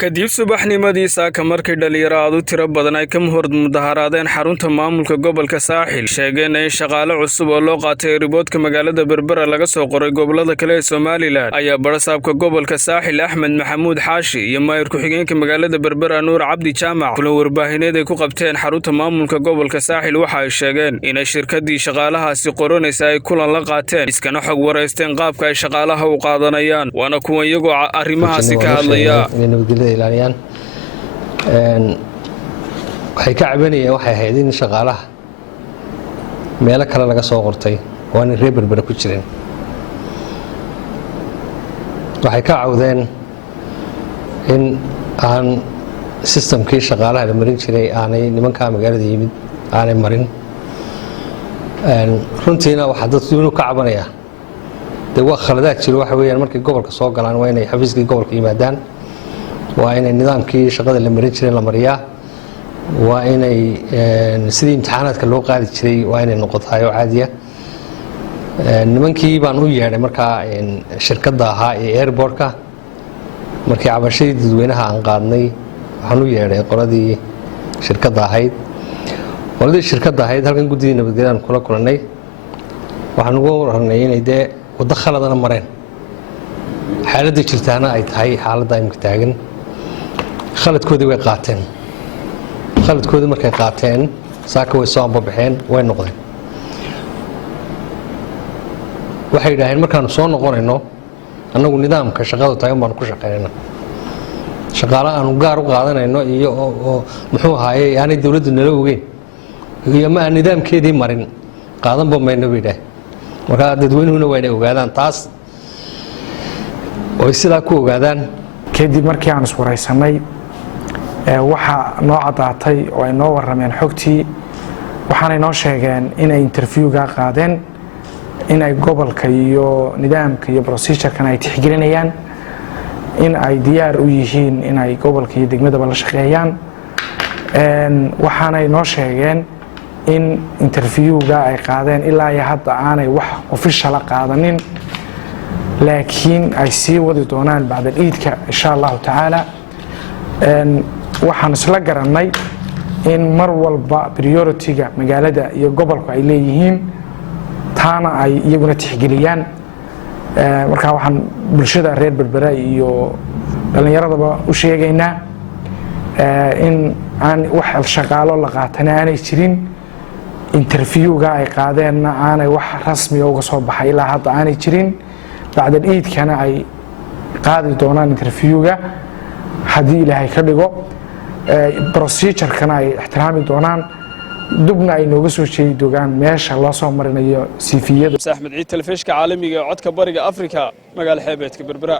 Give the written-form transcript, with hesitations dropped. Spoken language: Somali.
kadib subaxnimadii saaka markii dhalinyaro aad u tiro badan ay ka mudaharaadeen xarunta maamulka gobolka saaxil sheegeen in shaqaale cusub oo loo qaatay riboodka magaalada berbera laga soo qoray gobolada kale ee Soomaaliland ayaa barasaabka gobolka saaxil Axmed Maxamuud Xaashi iyo maayir ku-xigeenka magaalada berbera Nuur Cabdi Jaamac kulan warbaahineed ay ku qabteen xarunta maamulka gobolka saaxil waxa ay sheegeen in shirkadii shaqaalahaasi qoranaysa ay kulan la qaateen iskana xog wareysteen qaabka ay shaqaalaha u qaadanayaan waana kuwan iyagoo arrimahaasi ka hadlaya ilaaliyaan waxay ka cabanayeen waxay ahayd in shaqaalaha meelo kale laga soo qortay oo aan reer berbera ku jirin waxay ka cawdeen in aan systemkii shaqaalaha la marin jiray aanay nimanka magaalada yimid aanay marin runtiina waxa dadku ka cabanaya de waa khaladaad jiro waxa weeyaan markay gobolka soo galaan waa inay xafiiskii gobolka yimaadaan waa inay nidaamkii shaqada la marin jiray la mariyaa waa inay sidii imtixaanaadka loo qaadi jiray waa inay noqotahay oo caadiya nimankii baan u yeedhay markaa shirkadda ahaa ee airportka markii cabashadii dadweynaha aan qaadnay waxaan u yeedhay qoladii shirkadda ahayd halkan guddidii nabadgelyaan kula kulannay waxaan ugu wararnay inay dee waddo khaladana mareen xaaladda jirtaana ay tahay xaaladda imika taagan khaladkoodii way qaateen khaladkoodii markay qaateen saaka way soo ambabaxeen way noqdeen waxay yidhaaheen markaanu soo noqonayno annagu nidaamka shaqadu tahay un baanu ku shaqaynayna shaqaale aanu gaar u qaadanayno iyo muxuu ahaaye aanay dowladdu nala ogeyn iyo ma aan nidaamkeedii marin qaadanba mayno bay yidhaaheen markaa dadweynuhuna waa inay ogaadaan taas oo sidaa ku ogaadaan kadib markii aan iswaraysanay waxa noo cadaatay oo ay noo warameen xogtii waxaanay noo sheegeen inay interviewga qaadeen in ay gobolka iyo nidaamka iyo procedure-kan ay tixgelinayaan in ay diyaar u yihiin in ay gobolka iyo degmadaba la shaqeeyaan waxaanay noo sheegeen in interviewga ay qaadeen ilaa iyo hadda aanay wax official qaadanin laakiin ay sii wadi doonaan bacda ciidka insha Allah taala waxaan isla garanay in mar walba priority-ga magaalada iyo gobolka ay leeyihiin taana ay iyaguna tixgeliyaan marka waxaan bulshada reer berbera iyo dhalinyaradaba u sheegaynaa in aan wax shaqaalo la qaatana aanay jirin interviewga ay qaadeenna aanay wax rasmi uga soo baxay ilaa hadda aanay jirin bacda ciidkana ay qaadi doonaan interviewga haddii ilaahay ka dhigo procedure-kana ay ixtiraami doonaan dubna ay nooga soo jeedi dogaan meesha loo soo marinayo CV-yada. Axmed Ciid, telefishka caalamiga ee codka bariga Afrika, magaalo xeebeedka Berbera.